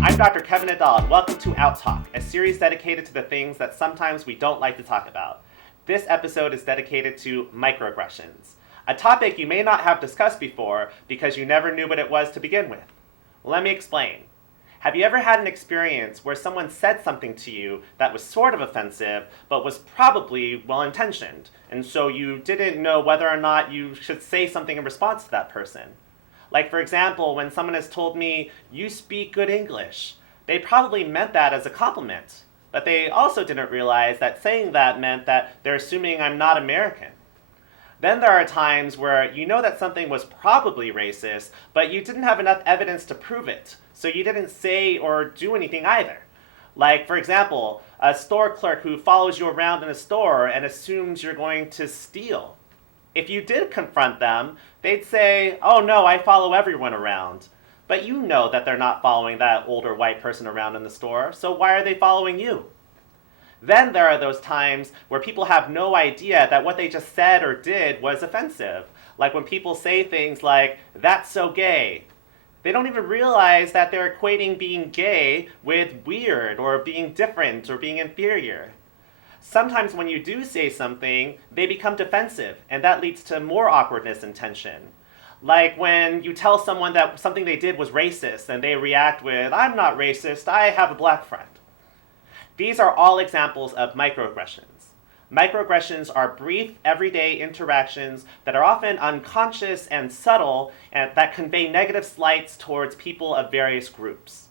I'm Dr. Kevin Nadal, and welcome to Out Talk, a series dedicated to the things that sometimes we don't like to talk about. This episode is dedicated to microaggressions, a topic you may not have discussed before because you never knew what it was to begin with. Let me explain. Have you ever had an experience where someone said something to you that was sort of offensive, but was probably well-intentioned, and so you didn't know whether or not you should say something in response to that person? Like, for example, when someone has told me, "You speak good English," they probably meant that as a compliment, but they also didn't realize that saying that meant that they're assuming I'm not American. Then there are times where you know that something was probably racist, but you didn't have enough evidence to prove it, so you didn't say or do anything either. Like, for example, a store clerk who follows you around in a store and assumes you're going to steal. If you did confront them, they'd say, "Oh no, I follow everyone around." But you know that they're not following that older white person around in the store, so why are they following you? Then there are those times where people have no idea that what they just said or did was offensive. Like when people say things like, "That's so gay." They don't even realize that they're equating being gay with weird or being different or being inferior. Sometimes when you do say something, they become defensive, and that leads to more awkwardness and tension. Like when you tell someone that something they did was racist, and they react with, "I'm not racist, I have a black friend." These are all examples of microaggressions. Microaggressions are brief, everyday interactions that are often unconscious and subtle, and that convey negative slights towards people of various groups.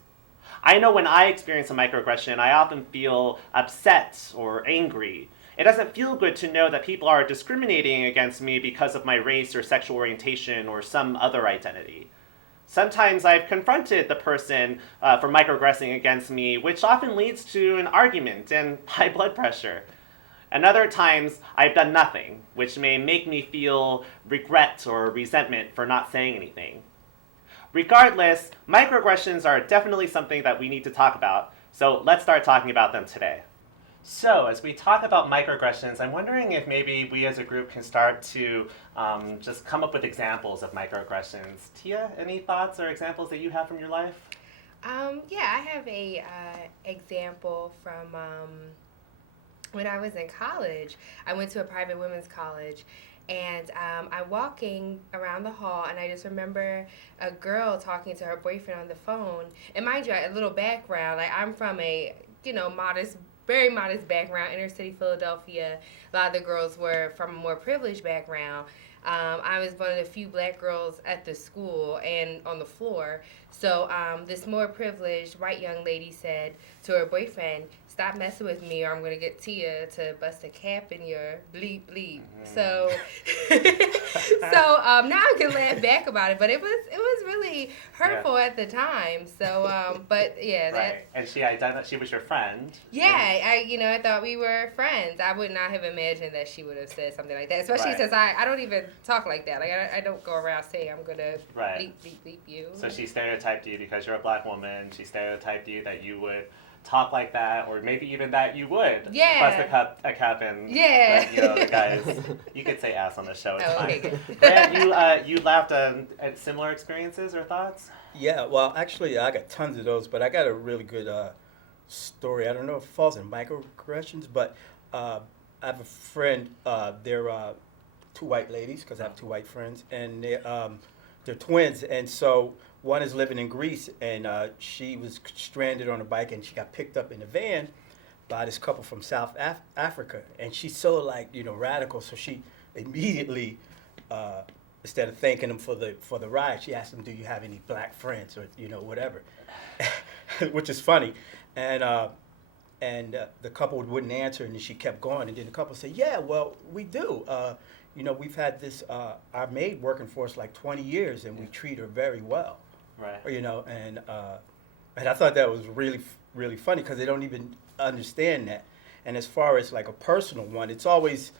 I know when I experience a microaggression, I often feel upset or angry. It doesn't feel good to know that people are discriminating against me because of my race or sexual orientation or some other identity. Sometimes I've confronted the person for microaggressing against me, which often leads to an argument and high blood pressure. And other times I've done nothing, which may make me feel regret or resentment for not saying anything. Regardless, microaggressions are definitely something that we need to talk about, so let's start talking about them today. So, as we talk about microaggressions, I'm wondering if maybe we as a group can start to just come up with examples of microaggressions. Tia, any thoughts or examples that you have from your life? I have a example from when I was in college. I went to a private women's college, and I'm walking around the hall, and I just remember a girl talking to her boyfriend on the phone. And mind you, a little background, like I'm from a, very modest background, inner city Philadelphia. A lot of the girls were from a more privileged background. I was one of the few black girls at the school and on the floor. So this more privileged white young lady said to her boyfriend, "Stop messing with me or I'm going to get Tia to bust a cap in your bleep bleep." So now I can laugh back about it, but it was really hurtful at the time. So, but yeah. Right. And she was your friend. Yeah, I thought we were friends. I would not have imagined that she would have said something like that, especially since I don't even talk like that. Like, I don't go around saying I'm going to bleep, bleep, bleep you. So she stereotyped you because you're a black woman. She stereotyped you that you would talk like that, or maybe even that you would bust a cap in. Yeah. The guys. You could say ass on the show. It's fine. Okay, good. Grant, you laughed at similar experiences or thoughts? Yeah, well, actually, I got tons of those, but I got a really good story. I don't know if it falls in microaggressions, but I have a friend. They're two white ladies, because I have two white friends, and they're twins, and so one is living in Greece, and she was stranded on a bike, and she got picked up in a van by this couple from South Africa, and she's so radical, so she immediately, instead of thanking them for the ride, she asked them, "Do you have any black friends?" or whatever, which is funny, and the couple wouldn't answer, and then she kept going, and then the couple said, "Yeah, well, we do. We've had this our maid working for us like 20 years, and we treat her very well." Right. And I thought that was really, really funny because they don't even understand that. And as far as like a personal one, it's always,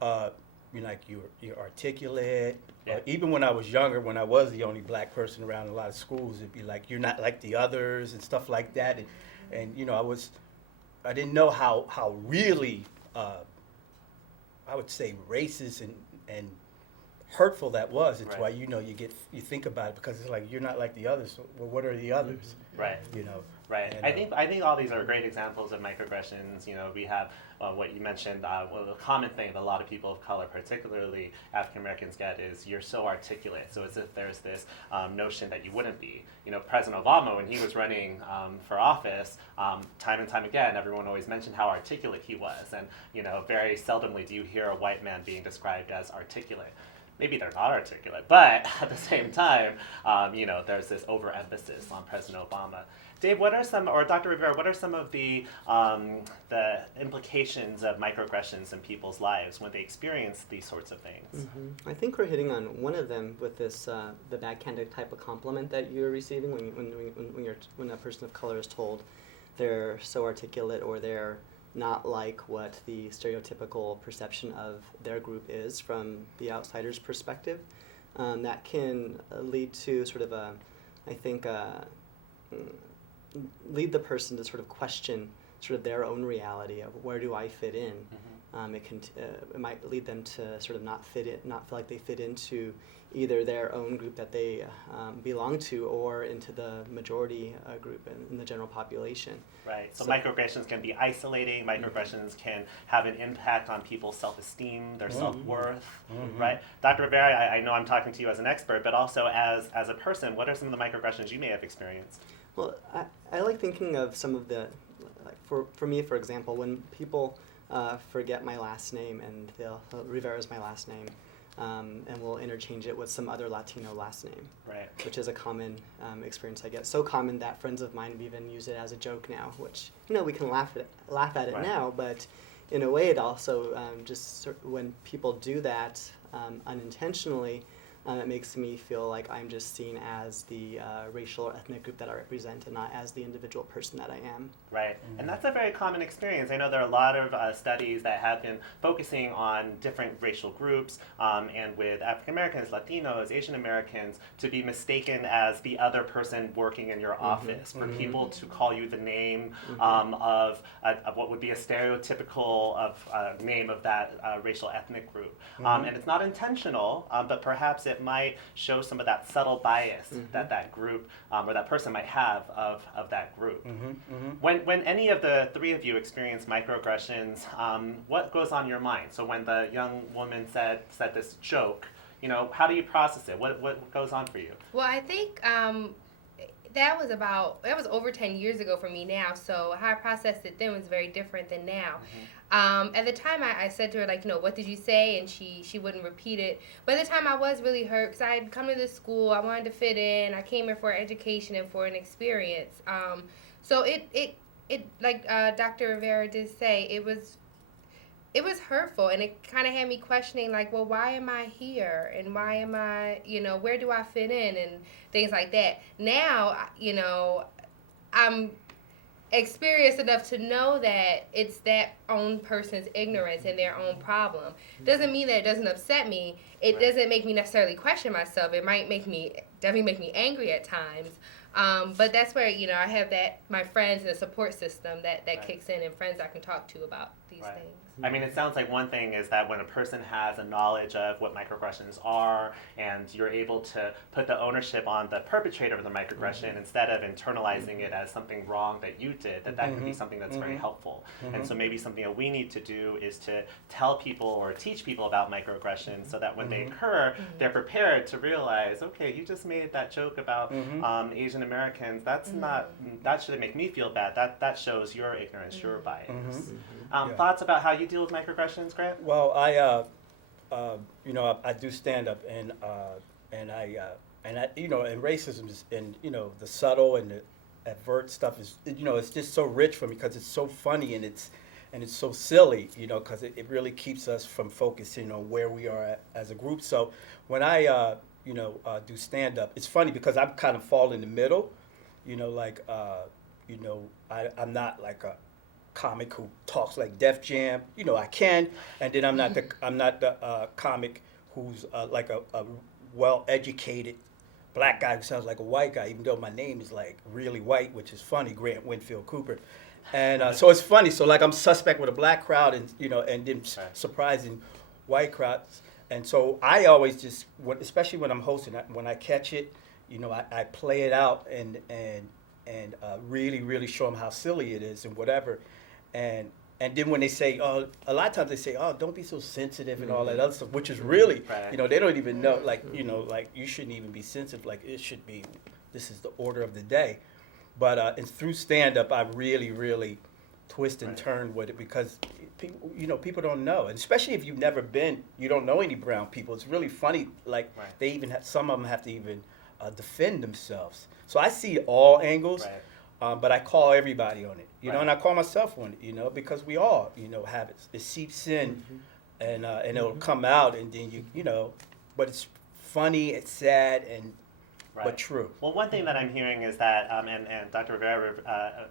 you're articulate. Yeah. Even when I was younger, when I was the only black person around a lot of schools, it'd be like, "You're not like the others," and stuff like that. And I didn't know how really, I would say racist and hurtful that was. It's Right. why you think about it, because it's like you're not like the others. So, well, what are the others? Right. You know. Right. And, I think all these are great examples of microaggressions. You know, we have what you mentioned. The common thing that a lot of people of color, particularly African Americans, get is you're so articulate. So as if there's this notion that you wouldn't be. You know, President Obama, when he was running for office, time and time again, everyone always mentioned how articulate he was. And you know, very seldomly do you hear a white man being described as articulate. Maybe they're not articulate, but at the same time, you know, there's this overemphasis on President Obama. Dave, what are some, or Dr. Rivera, what are some of the implications of microaggressions in people's lives when they experience these sorts of things? I think we're hitting on one of them with this the backhanded type of compliment that you're receiving when a person of color is told they're so articulate or they're not like what the stereotypical perception of their group is from the outsider's perspective. That can lead to sort of lead the person to sort of question sort of their own reality of where do I fit in. It might lead them to sort of not feel like they fit into either their own group that they belong to or into the majority group in the general population. Right. So microaggressions can be isolating. Microaggressions can have an impact on people's self-esteem, their self-worth. Right. Dr. Rivera, I know I'm talking to you as an expert, but also as a person, what are some of the microaggressions you may have experienced? Well, I like thinking of some of the, for me, for example, when people forget my last name and Rivera is my last name, and we'll interchange it with some other Latino last name, right? Which is a common experience I get. So common that friends of mine even use it as a joke now, which, you know, we can laugh at it right. now, but in a way it also when people do that unintentionally, it makes me feel like I'm just seen as the racial or ethnic group that I represent and not as the individual person that I am. Right, and that's a very common experience. I know there are a lot of studies that have been focusing on different racial groups, and with African Americans, Latinos, Asian Americans, to be mistaken as the other person working in your office, for people to call you the name of what would be a stereotypical name of that racial ethnic group. And it's not intentional, but perhaps it might show some of that subtle bias that group or that person might have of that group. When any of the three of you experience microaggressions, what goes on your mind? So when the young woman said this joke, you know, how do you process it? What goes on for you? Well, I think that was over 10 years ago for me now, so how I processed it then was very different than now. At the time, I said to her, like, you know, what did you say? And she wouldn't repeat it. But at the time, I was really hurt because I had come to this school. I wanted to fit in. I came here for education and for an experience. So it like Dr. Rivera did say, it was hurtful, and it kind of had me questioning, like, well, why am I here? And why am I, you know, where do I fit in? And things like that. Now, you know, I'm experienced enough to know that it's that own person's ignorance and their own problem. Doesn't mean that it doesn't upset me. It doesn't make me necessarily question myself. It might definitely make me angry at times. But that's where, you know, I have my friends and a support system that kicks in, and friends I can talk to about these things. I mean, it sounds like one thing is that when a person has a knowledge of what microaggressions are, and you're able to put the ownership on the perpetrator of the microaggression instead of internalizing it as something wrong that you did, that can be something that's very helpful. And so maybe something that we need to do is to tell people or teach people about microaggressions so that when they occur, they're prepared to realize, okay, you just made that joke about Asian Americans. That's not, that shouldn't make me feel bad. That shows your ignorance, your bias. Thoughts about how you deal with microaggressions, Grant? Well, you know, I do stand up, and I, you know, and racism is, and you know, the subtle and the advert stuff is, you know, it's just so rich for me because it's so funny and it's so silly, you know, because it really keeps us from focusing on where we are as a group. So when I, you know, do stand up, it's funny because I kind of fall in the middle, you know, like, you know, I'm not like a comic who talks like Def Jam, you know, I can, and then I'm not the comic who's like a well-educated black guy who sounds like a white guy, even though my name is like really white, which is funny, Grant Winfield Cooper, and so it's funny. So like I'm suspect with a black crowd, and you know, and then surprising white crowds, And so I always just, especially when I'm hosting, when I catch it, I play it out and really, really show them how silly it is and whatever. And then when they say, oh, a lot of times they say, oh, don't be so sensitive and all that other stuff, which is really, Right. they don't even know, like, like you shouldn't even be sensitive. Like it should be, this is the order of the day. But and through stand-up, I really, really twist and Right. turn with it because people don't know, and especially if you've never been, you don't know any brown people. It's really funny. Like Right. they even some of them have to even defend themselves. So I see all angles, Right. but I call everybody on it, Right. and I call myself on it, because we all, have it. It seeps in, and it'll come out, and then but it's funny, it's sad, and Right. but true. Well, one thing that I'm hearing is that, and Dr. Rivera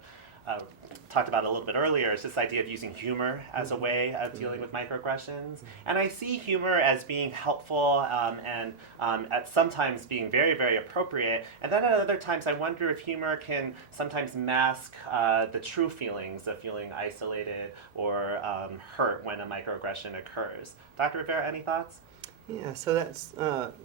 talked about it a little bit earlier, is this idea of using humor as a way of dealing with microaggressions. And I see humor as being helpful and at sometimes being very, very appropriate. And then at other times, I wonder if humor can sometimes mask the true feelings of feeling isolated or hurt when a microaggression occurs. Dr. Rivera, any thoughts? Yeah, so that's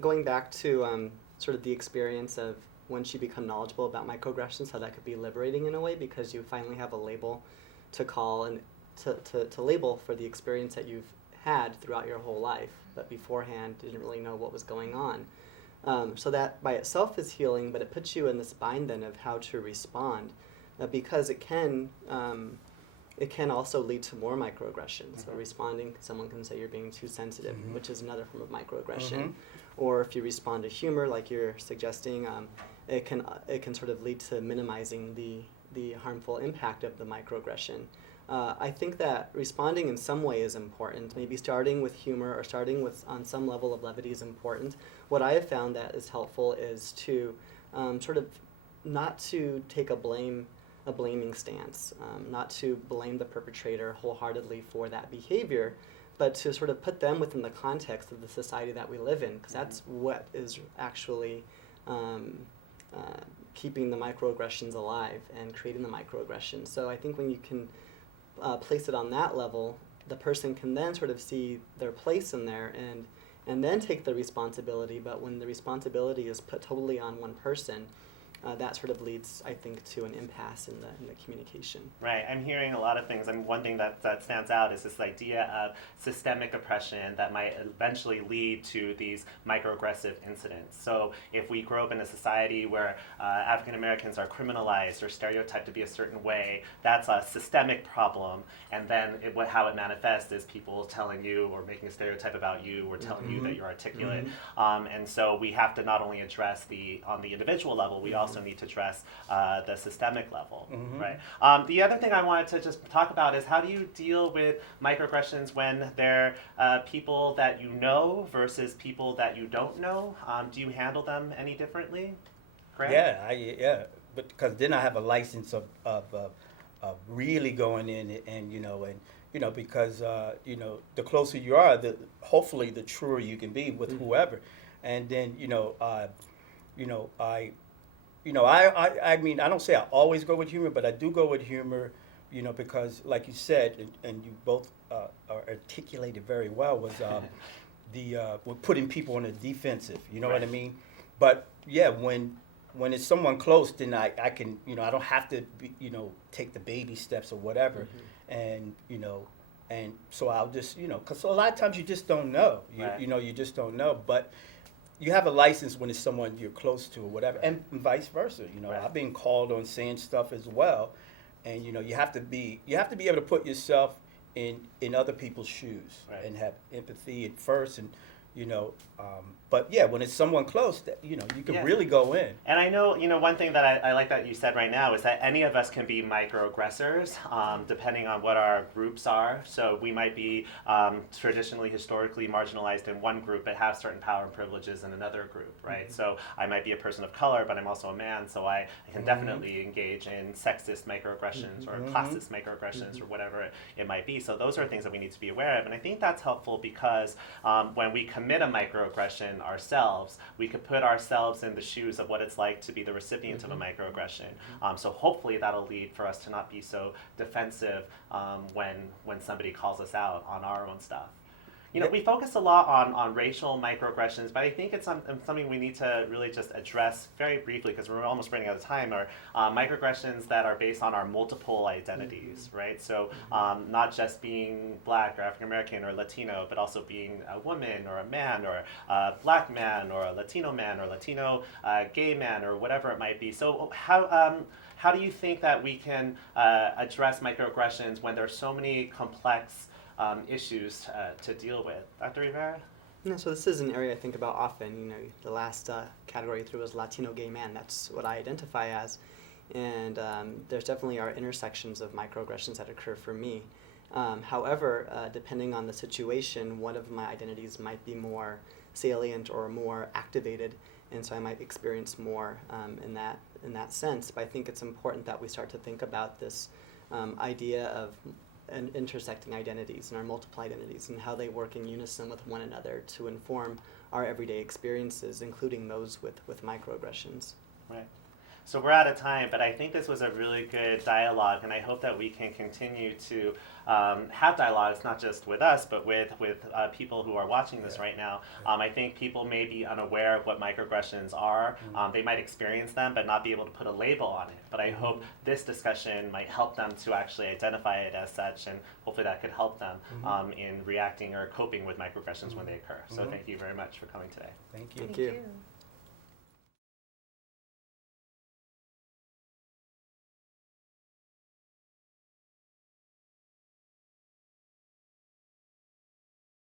going back to sort of the experience of once you become knowledgeable about microaggressions, how that could be liberating in a way because you finally have a label to call and to label for the experience that you've had throughout your whole life, but beforehand didn't really know what was going on. So that by itself is healing, but it puts you in this bind then of how to respond because it can also lead to more microaggressions. So responding, someone can say you're being too sensitive, which is another form of microaggression. Or if you respond to humor, like you're suggesting, it can sort of lead to minimizing the harmful impact of the microaggression. I think that responding in some way is important. Maybe starting with humor or starting with on some level of levity is important. What I have found that is helpful is to sort of not to take a blaming stance, not to blame the perpetrator wholeheartedly for that behavior, but to sort of put them within the context of the society that we live in, because that's what is actually keeping the microaggressions alive and creating the microaggressions. So I think when you can place it on that level, the person can then sort of see their place in there and then take the responsibility. But when the responsibility is put totally on one person, that sort of leads, I think, to an impasse in the communication. Right. I'm hearing a lot of things. One thing that stands out is this idea of systemic oppression that might eventually lead to these microaggressive incidents. So if we grow up in a society where African Americans are criminalized or stereotyped to be a certain way, that's a systemic problem. And then how it manifests is people telling you or making a stereotype about you or telling you that you're articulate. And so we have to not only address on the individual level, we also need to address the systemic level, right? The other thing I wanted to just talk about is how do you deal with microaggressions when they're people that you know versus people that you don't know? Do you handle them any differently? Grant? Yeah, but because then I have a license of really going in and because the closer you are, hopefully the truer you can be with whoever, and then I mean, I don't say I always go with humor, but I do go with humor, because like you said, and you both articulated very well, was we're putting people on the defensive, what I mean? But yeah, when it's someone close, then I can, I don't have to be, take the baby steps or whatever, and so I'll just, because a lot of times you just don't know, you just don't know, but you have a license when it's someone you're close to or whatever, and vice versa. I've been called on saying stuff as well, and you have to be able to put yourself in other people's shoes and have empathy at first, and but yeah, when it's someone close, that you can really go in. And I know, one thing that I like that you said right now is that any of us can be microaggressors, depending on what our groups are. So we might be traditionally, historically marginalized in one group, but have certain power and privileges in another group, right? So I might be a person of color, but I'm also a man, so I can definitely engage in sexist microaggressions or classist microaggressions or whatever it might be. So those are things that we need to be aware of. And I think that's helpful because when we commit a microaggression ourselves, we could put ourselves in the shoes of what it's like to be the recipient of a microaggression. So hopefully that'll lead for us to not be so defensive when somebody calls us out on our own stuff. You know, we focus a lot on racial microaggressions, but I think it's something we need to really just address very briefly because we're almost running out of time, are microaggressions that are based on our multiple identities, right? So not just being Black or African American or Latino, but also being a woman or a man or a Black man or a Latino gay man or whatever it might be. So how do you think that we can address microaggressions when there are so many complex issues to deal with? Dr. Rivera? Yeah, so this is an area I think about often. You know, the last category you threw was Latino gay man. That's what I identify as. And there's definitely are intersections of microaggressions that occur for me. However, depending on the situation, one of my identities might be more salient or more activated, and so I might experience more in that sense. But I think it's important that we start to think about this idea of intersecting identities and our multiple identities and how they work in unison with one another to inform our everyday experiences, including those with microaggressions. Right. So we're out of time, but I think this was a really good dialogue, and I hope that we can continue to have dialogues, not just with us, but with people who are watching this right now. I think people may be unaware of what microaggressions are. They might experience them, but not be able to put a label on it. But I hope this discussion might help them to actually identify it as such, and hopefully that could help them in reacting or coping with microaggressions when they occur. So thank you very much for coming today. Thank you. Thank you.